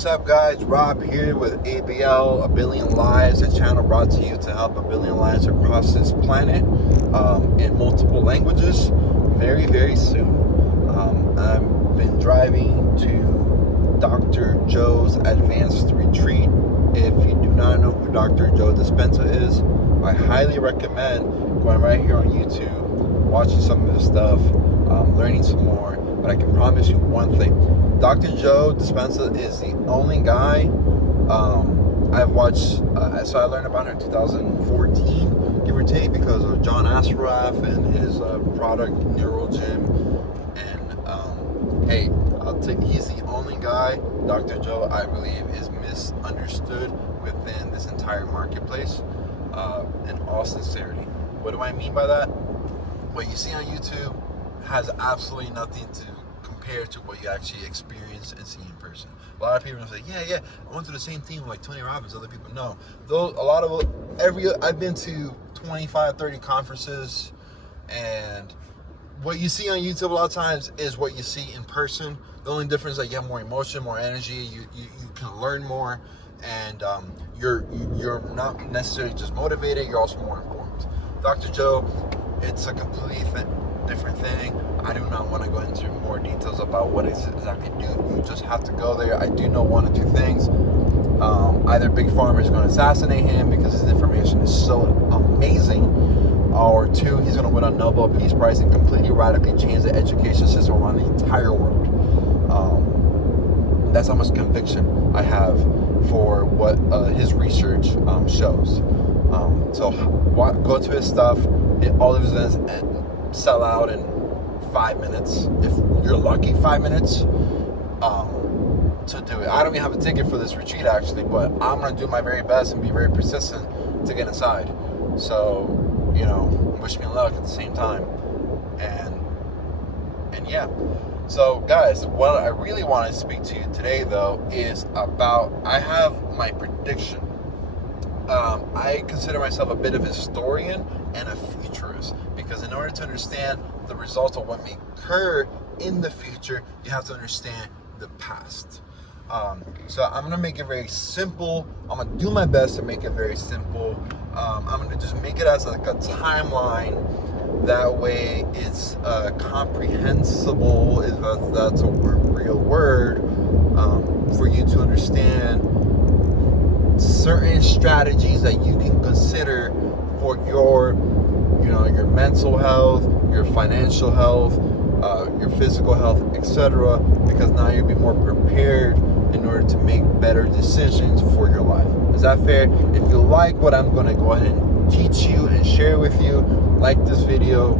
What's up, guys? Rob here with ABL, A Billion Lives, a channel brought to you to help a billion lives across this planet in multiple languages very, very soon. I've been driving to Dr. Joe's Advanced Retreat. If you do not know who Dr. Joe Dispenza is, I highly recommend going right here on YouTube, watching some of his stuff, learning some more. But I can promise you one thing. Dr. Joe Dispenza is the only guy I've watched, so I learned about him in 2014, give or take, because of John Assaraf and his product, Neural Gym. And hey, he's the only guy, Dr. Joe, I believe is misunderstood within this entire marketplace, in all sincerity. What do I mean by that? What you see on YouTube has absolutely nothing to compare to what you actually experience and see in person. A lot of people say, yeah, I went to the same team like Tony Robbins. Other people, no. Though I've been to 25, 30 conferences, and what you see on YouTube a lot of times is what you see in person. The only difference is that you have more emotion, more energy. You can learn more, and you're not necessarily just motivated. You're also more informed. Dr. Joe, it's a completely different thing. I do not want to go into more details about what it exactly do. You just have to go there. I do know one or two things. Either Big Pharma is going to assassinate him because his information is so amazing, or two, he's going to win a Nobel Peace Prize and completely radically change the education system around the entire world. That's how much conviction I have for what his research shows. So go to his stuff. All of his events sell out in 5 minutes. If you're lucky, 5 minutes to do it. I don't even have a ticket for this retreat actually, but I'm gonna do my very best and be very persistent to get inside. So, wish me luck at the same time. And yeah. So guys, what I really want to speak to you today though is about, I have my prediction. I consider myself a bit of a historian and a futurist, because in order to understand the results of what may occur in the future, you have to understand the past. So I'm going to make it very simple. I'm going to do my best to make it very simple. I'm going to just make it as like a timeline. That way it's comprehensible, if that's a real word, for you to understand certain strategies that you can consider for your mental health, your financial health, your physical health, etc. Because now you'll be more prepared in order to make better decisions for your life. Is that fair? If you like what I'm going to go ahead and teach you and share with you, like this video,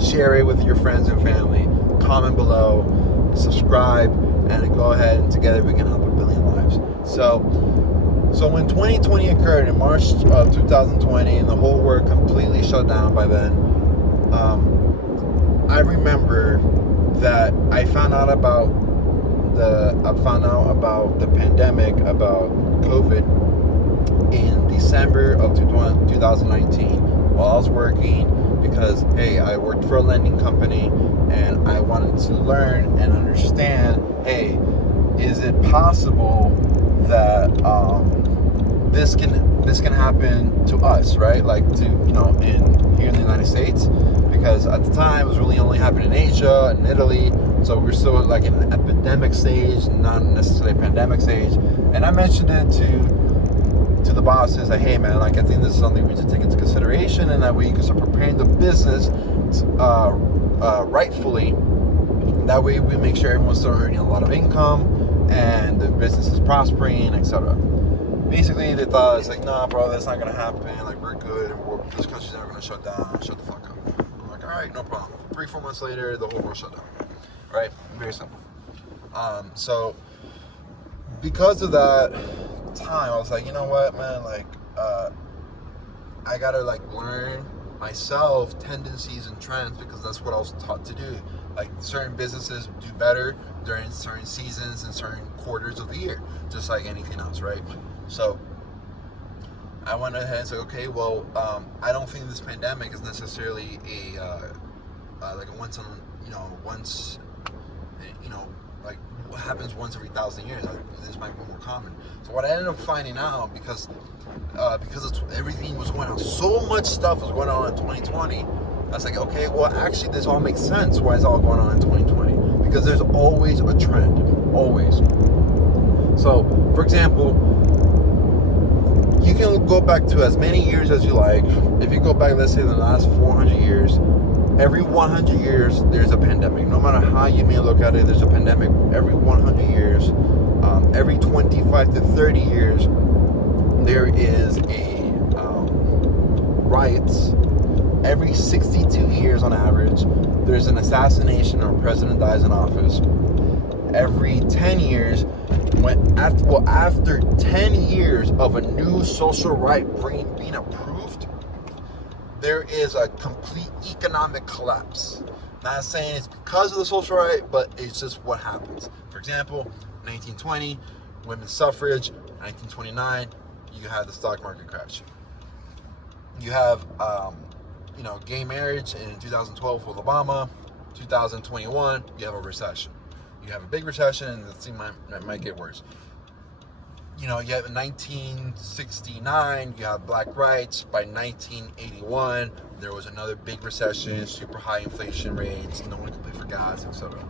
share it with your friends and family, comment below, subscribe, and go ahead and together we can help a billion lives. So when 2020 occurred in March of 2020 and the whole world completely shut down by then, I remember that I found out about the pandemic, about COVID, in December of 2019 while I was working, because hey, I worked for a lending company and I wanted to learn and understand, hey, is it possible that this can happen to us, right? Like here in the United States, because at the time it was really only happening in Asia and Italy, so we're still like in an epidemic stage, not necessarily a pandemic stage. And I mentioned it to the bosses, like, hey man, like I think this is something we should take into consideration, and that way you can start preparing the business rightfully. That way we make sure everyone's still earning a lot of income and the business is prospering, etc. Basically, they thought, it's like, nah, bro, that's not going to happen. Like, we're good. This country's never going to shut down. Shut the fuck up. I'm like, all right, no problem. 3-4 months later, the whole world shut down. All right? Very simple. So, because of that time, I was like, you know what, man? Like, I got to, like, learn myself tendencies and trends, because that's what I was taught to do. Like, certain businesses do better during certain seasons and certain quarters of the year, just like anything else, right? So I went ahead and said, okay, well, I don't think this pandemic is necessarily like a once happens once every 1,000 years. This might be more common. So what I ended up finding out, because everything was going on, so much stuff was going on in 2020. I was like, okay, well, actually, this all makes sense. Why it's all going on in 2020? Because there's always a trend, always. So, for example, you can go back to as many years as you like. If you go back, let's say, the last 400 years, every 100 years, there's a pandemic. No matter how you may look at it, there's a pandemic every 100 years. Every 25 to 30 years, there is a riots. Every 62 years on average, there's an assassination or a president dies in office. Every 10 years, after 10 years of a new social right being approved, there is a complete economic collapse. Not saying it's because of the social right, but it's just what happens. For example, 1920, women's suffrage. 1929, you have the stock market crash. You have, gay marriage in 2012 with Obama. 2021, you have a recession. You have a big recession, and it might get worse. You have in 1969, you have black rights. By 1981, there was another big recession, super high inflation rates, no one could pay for gas, etc.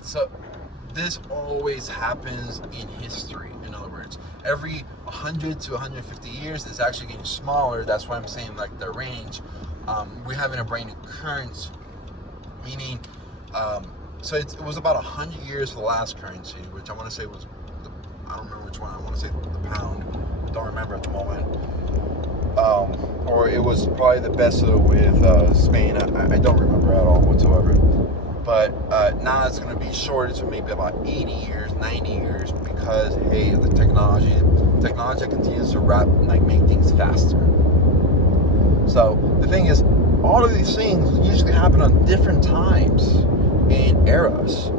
So this always happens in history. In other words, every 100 to 150 years, it's actually getting smaller. That's why I'm saying like the range. We're having a brain occurrence, meaning, so it was about 100 years for the last currency, which I want to say was, I don't remember which one. I want to say the pound. Don't remember at the moment. Or it was probably the peso with Spain. I don't remember at all whatsoever. But now it's going to be shorted to maybe about 80 years, 90 years, because, hey, the technology continues to make things faster. So the thing is, all of these things usually happen on different times and eras.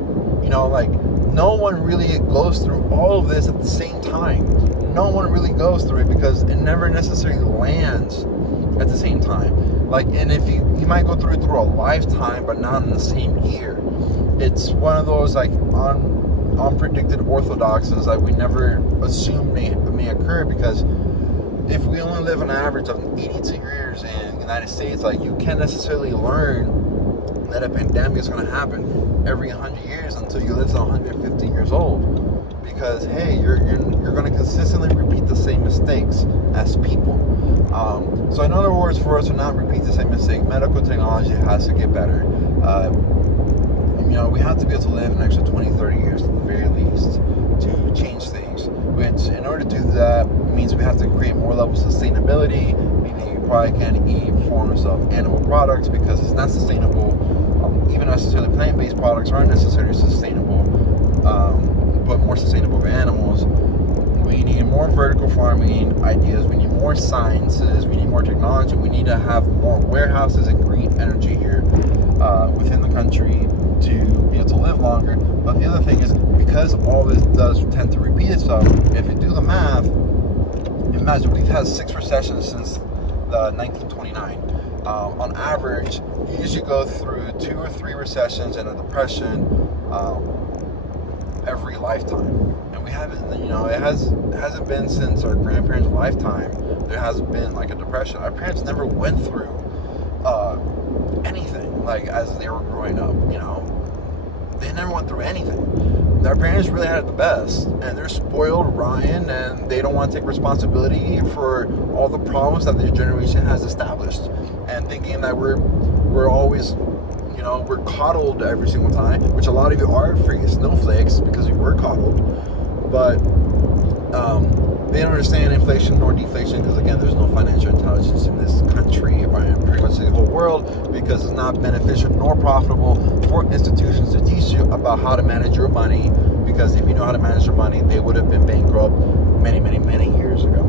No one really goes through all of this at the same time. No one really goes through it because it never necessarily lands at the same time. And if you might go through it through a lifetime, but not in the same year. It's one of those unpredicted orthodoxies that we never assume may occur, because if we only live an average of 82 years in the United States, you can't necessarily learn that a pandemic is going to happen every 100 years until you live to 150 years old, because hey, you're going to consistently repeat the same mistakes as people. So in other words, for us to not repeat the same mistake, medical technology has to get better. We have to be able to live an extra 20, 30 years at the very least to change things, which in order to do that means we have to create more levels of sustainability, meaning you probably can't eat forms of animal products because it's not sustainable. Even necessarily plant-based products aren't necessarily sustainable, but more sustainable for animals. We need more vertical farming ideas. We need more sciences. We need more technology. We need to have more warehouses and green energy here within the country to be able to live longer. But the other thing is, because all this does tend to repeat itself, if you do the math, imagine we've had 6 recessions since 1929. On average, you usually go through 2 or 3 recessions and a depression every lifetime. And we haven't, it hasn't been since our grandparents' lifetime. There hasn't been a depression. Our parents never went through anything as they were growing up. They never went through anything. Their parents really had it the best, and they're spoiled, rotten, and they don't want to take responsibility for all the problems that their generation has established, and thinking that we're always, we're coddled every single time, which a lot of you are freaking snowflakes because you were coddled, but they don't understand inflation nor deflation, because again, there's no financial intelligence in this country or in pretty much the whole world, because it's not beneficial nor profitable for institutions to teach you about how to manage your money, because if you know how to manage your money, they would have been bankrupt many years ago.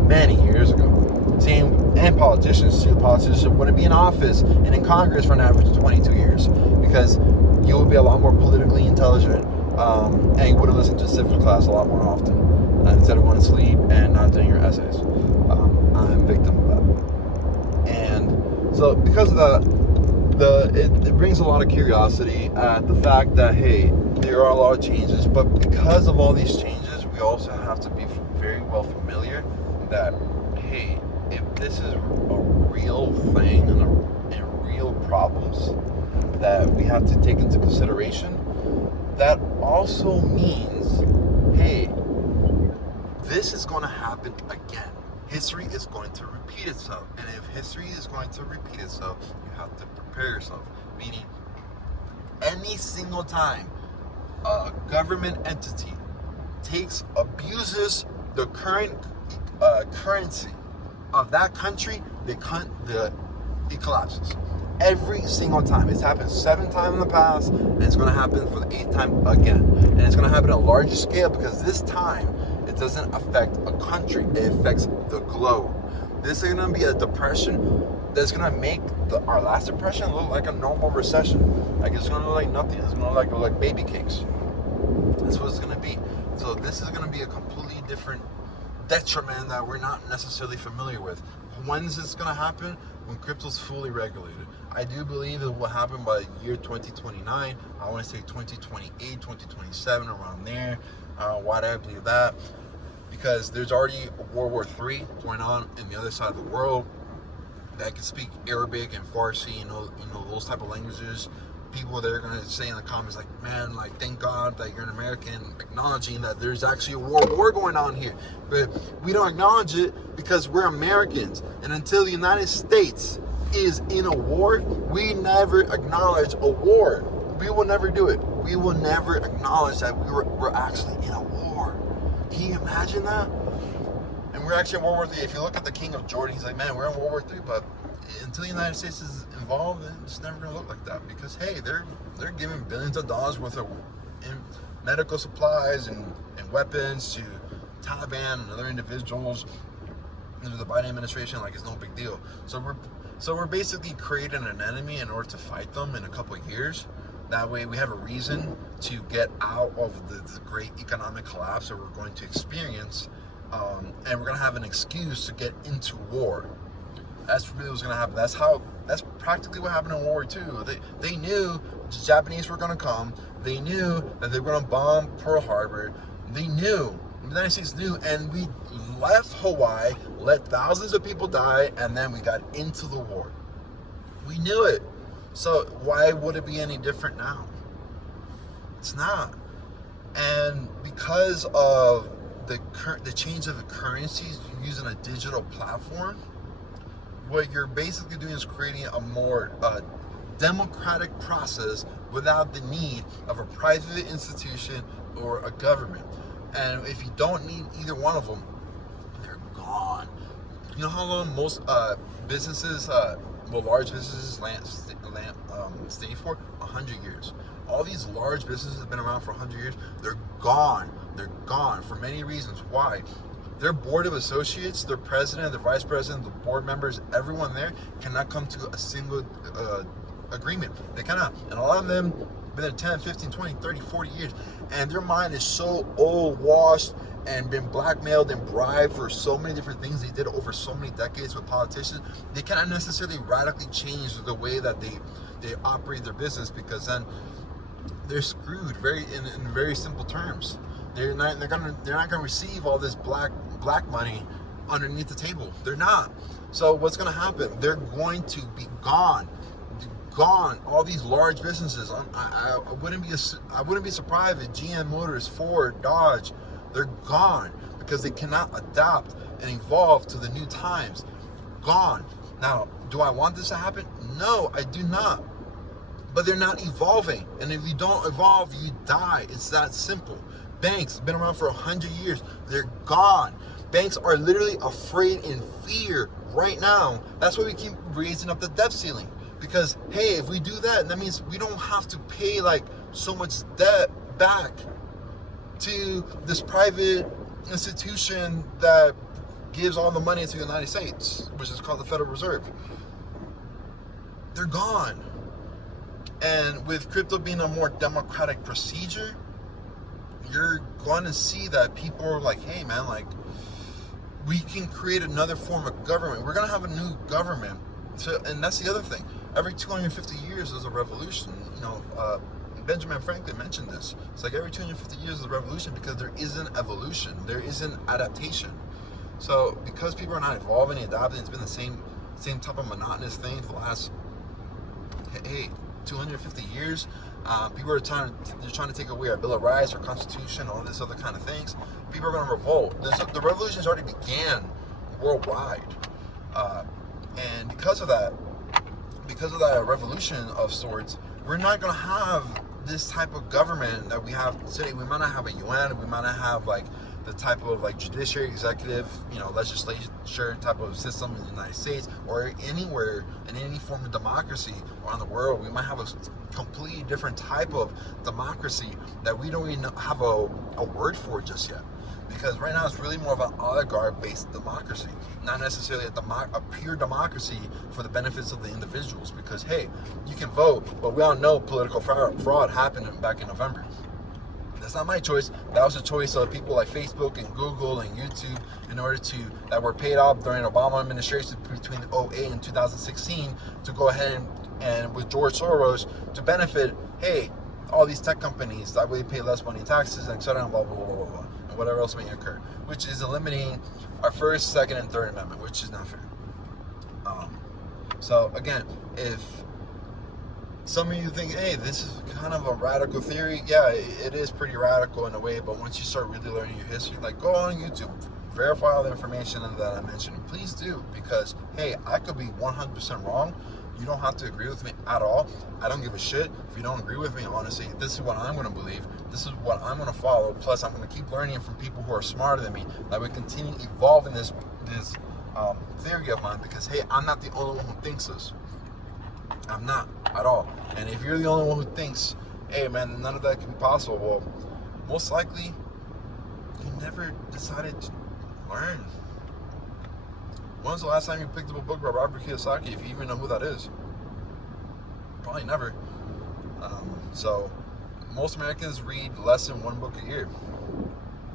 Same, and politicians too. Politicians wouldn't be in office and in Congress for an average of 22 years, because you would be a lot more politically intelligent, and you would have listened to civics class a lot more often, instead of going to sleep and not doing your essays. I'm a victim of that. And so because of that, it brings a lot of curiosity at the fact that, hey, there are a lot of changes, but because of all these changes, we also have to be very well familiar that, hey, if this is a real thing and real problems that we have to take into consideration, that also means, hey, this is going to happen again. History is going to repeat itself. And if history is going to repeat itself, you have to prepare yourself. Meaning, any single time a government entity abuses the current currency of that country, it collapses. Every single time. It's happened 7 times in the past, and it's going to happen for the 8th time again. And it's going to happen on a larger scale because this time it doesn't affect a country, it affects the globe. This is going to be a depression that's going to make our last depression look like a normal recession. Like, it's going to look like nothing. It's going to look like baby cakes. That's what it's going to be. So this is going to be a completely different detriment that we're not necessarily familiar with. When is this going to happen? When crypto's fully regulated. I do believe it will happen by the year 2029. I want to say 2028, 2027, around there. Why do I believe that? Because there's already World War III going on in the other side of the world that can speak Arabic and Farsi, you know those type of languages. People that are going to say in the comments like, man, like, thank God that you're an American, acknowledging that there's actually a world war going on here. But we don't acknowledge it because we're Americans. And until the United States is in a war, we never acknowledge a war. We will never do it. We will never acknowledge that we're actually in a war. Can you imagine that? And we're actually in World War III. If you look at the King of Jordan, he's like, man, we're in World War III, but until the United States is involved, it's never going to look like that. Because, hey, they're giving billions of dollars worth of medical supplies and weapons to Taliban and other individuals under the Biden administration like it's no big deal. So we're basically creating an enemy in order to fight them in a couple of years. That way we have a reason to get out of the great economic collapse that we're going to experience, and we're going to have an excuse to get into war. That's really what's going to happen. That's practically what happened in World War II. They knew the Japanese were going to come. They knew that they were going to bomb Pearl Harbor. They knew. The United States knew, and we left Hawaii, let thousands of people die, and then we got into the war. We knew it. So why would it be any different now? It's not. And because of the change of the currencies using a digital platform, what you're basically doing is creating a more democratic process without the need of a private institution or a government. And if you don't need either one of them, they're gone. You know how long most businesses, large businesses stay for? 100 years. All these large businesses have been around for 100 years. They're gone. They're gone for many reasons. Why? Their board of associates, their president, the vice president, the board members, everyone there cannot come to a single agreement. They cannot. And a lot of them been there 10, 15, 20, 30, 40 years. And their mind is so old, washed, and been blackmailed and bribed for so many different things they did over so many decades with politicians. They cannot necessarily radically change the way that they operate their business, because then they're screwed in very simple terms. They're not gonna receive all this black money underneath the table. They're not. So what's gonna happen? They're going to be gone. All these large businesses. I wouldn't be surprised if GM Motors, Ford, Dodge, they're gone because they cannot adapt and evolve to the new times. Gone. Now, do I want this to happen? No, I do not. But they're not evolving, and if you don't evolve, you die. It's that simple. Banks have been around for 100 years. They're gone. Banks are literally afraid and fear right now. That's why we keep raising up the debt ceiling. Because, hey, if we do that, that means we don't have to pay like so much debt back to this private institution that gives all the money to the United States, which is called the Federal Reserve. They're gone. And with crypto being a more democratic procedure, you're going to see that people are like, hey man, like, we can create another form of government. We're going to have a new government. So, and that's the other thing. every 250 years there's a revolution. Benjamin Franklin mentioned this. It's like every 250 years is a revolution because there isn't evolution, there isn't adaptation. So because people are not evolving and adapting, it's been the same type of monotonous thing for the last 250 years. People are trying to take away our Bill of Rights, our Constitution, all this other kind of things. People are going to revolt. The revolutions already began worldwide, and because of that revolution of sorts, we're not going to have this type of government that we have today. We might not have a UN, we might not have like the type of like judiciary, executive, legislature type of system in the United States or anywhere in any form of democracy around the world. We might have a completely different type of democracy that we don't even have a word for just yet. Because right now it's really more of an oligarch-based democracy, not necessarily a pure democracy for the benefits of the individuals. Because hey, you can vote, but we all know political fraud happened back in November. That's not my choice. That was a choice of people like Facebook and Google and YouTube that were paid off during the Obama administration between 2008 and 2016 to go ahead and with George Soros to benefit, hey, all these tech companies that way pay less money in taxes, and etc. and blah, blah, blah, blah, blah, and whatever else may occur, which is eliminating our First, Second, and Third Amendment, which is not fair. So again, if some of you think, hey, this is kind of a radical theory, yeah, it is pretty radical in a way, but once you start really learning your history, like go on YouTube, verify all the information that I mentioned, please do, because hey, I could be 100% wrong. You don't have to agree with me at all. I don't give a shit if you don't agree with me. Honestly, this is what I'm going to believe. This is what I'm going to follow. Plus, I'm going to keep learning from people who are smarter than me. That we continue evolving this theory of mine. Because hey, I'm not the only one who thinks this. I'm not at all. And if you're the only one who thinks, hey man, none of that can be possible, well, most likely you never decided to learn. When was the last time you picked up a book by Robert Kiyosaki, if you even know who that is? Probably never. So most Americans read less than one book a year.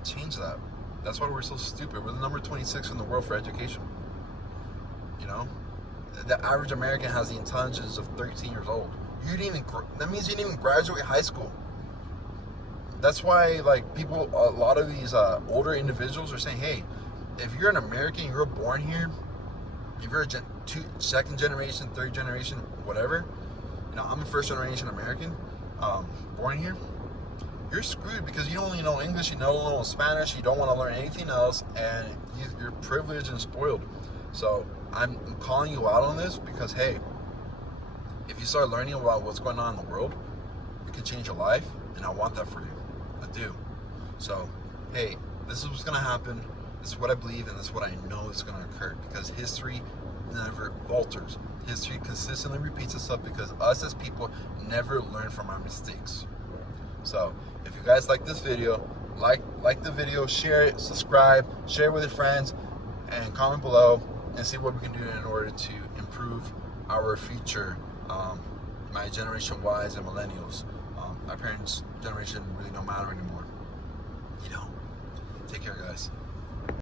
Change that. That's why we're so stupid. We're the number 26 in the world for education. The average American has the intelligence of 13 years old. That means you didn't even graduate high school. That's why a lot of these older individuals are saying, hey, if you're an American, you were born here, if you're second generation, third generation, whatever, I'm a first generation American, born here, you're screwed because you only know English, you don't know Spanish, you don't want to learn anything else, and you're privileged and spoiled. So I'm calling you out on this because, hey, if you start learning about what's going on in the world, it can change your life, and I want that for you. I do. So, hey, this is what's going to happen. This is what I believe, and this is what I know is going to occur, because history never alters. History consistently repeats itself because us as people never learn from our mistakes. So if you guys like this video, like the video, share it, subscribe, share it with your friends, and comment below and see what we can do in order to improve our future. My generation Ys and millennials. My parents' generation really don't matter anymore. Take care, guys.